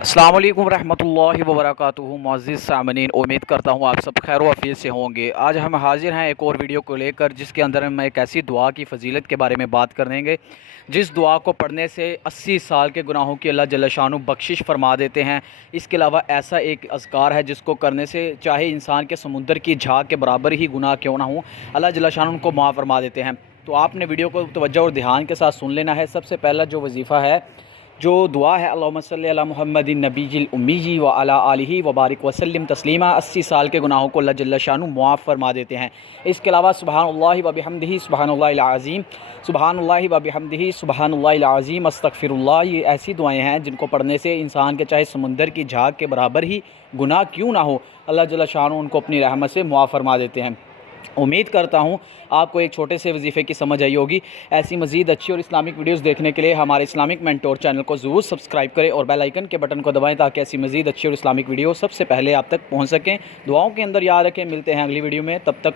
अस्सलाम वालेकुम रहमतुल्लाहि व बरकातुहू। मुअज़्ज़िज़ सामनीन, उम्मीद करता हूँ आप सब खैर वफ़ीत से होंगे। आज हम हाज़िर हैं एक और वीडियो को लेकर, जिसके अंदर हम एक ऐसी दुआ की फ़जीलत के बारे में बात करेंगे जिस दुआ को पढ़ने से 80 साल के गुनाहों की अल्लाह जल्ल शानु बख्शिश फरमा देते हैं। इसके अलावा ऐसा एक अज़कार है जिसको करने से चाहे इंसान के समुंदर की झाग के बराबर ही गुनाह क्यों ना हो, अल्लाह जल्ल शानु उनको माफ़ फरमा देते हैं। तो आपने वीडियो को तवज्जो और ध्यान के साथ सुन लेना है। सबसे पहला जो वजीफ़ा है, जो दुआ है, अल्लाहुम्मा सल्ली अला मुहम्मदिन नबीजिल उम्मी व अला आलिहि व बारिक वसल्लम तस्लीमा। 80 साल के गुनाहों को अल्लाह जल्ल शानु मुआफ़ फरमा देते हैं। इसके अलावा सुबहानल्लाहि व बिहम्दिही सुबहानल्लाहिल अज़ीम, सुबहानल्लाहि व बिहम्दिही सुबहानल्लाहिल अज़ीम, अस्तगफिरुल्लाह। ये ऐसी दुआएं हैं जिनको पढ़ने से इंसान के चाहे समुंदर की झाग के बराबर ही गुनाह क्यों ना हो, अल्लाह जल्ल शानु उनको अपनी रहमत से मुआफ़ फरमा देते हैं। उम्मीद करता हूँ आपको एक छोटे से वजीफ़े की समझ आई होगी। ऐसी मज़ीद अच्छी और इस्लामिक वीडियोस देखने के लिए हमारे इस्लामिक मेंटोर चैनल को ज़रूर सब्सक्राइब करें और बेल आइकन के बटन को दबाएं, ताकि ऐसी मज़ीद अच्छी और इस्लामिक वीडियो सबसे पहले आप तक पहुँच सकें। दुआओं के अंदर याद रखें। मिलते हैं अगली वीडियो में, तब तक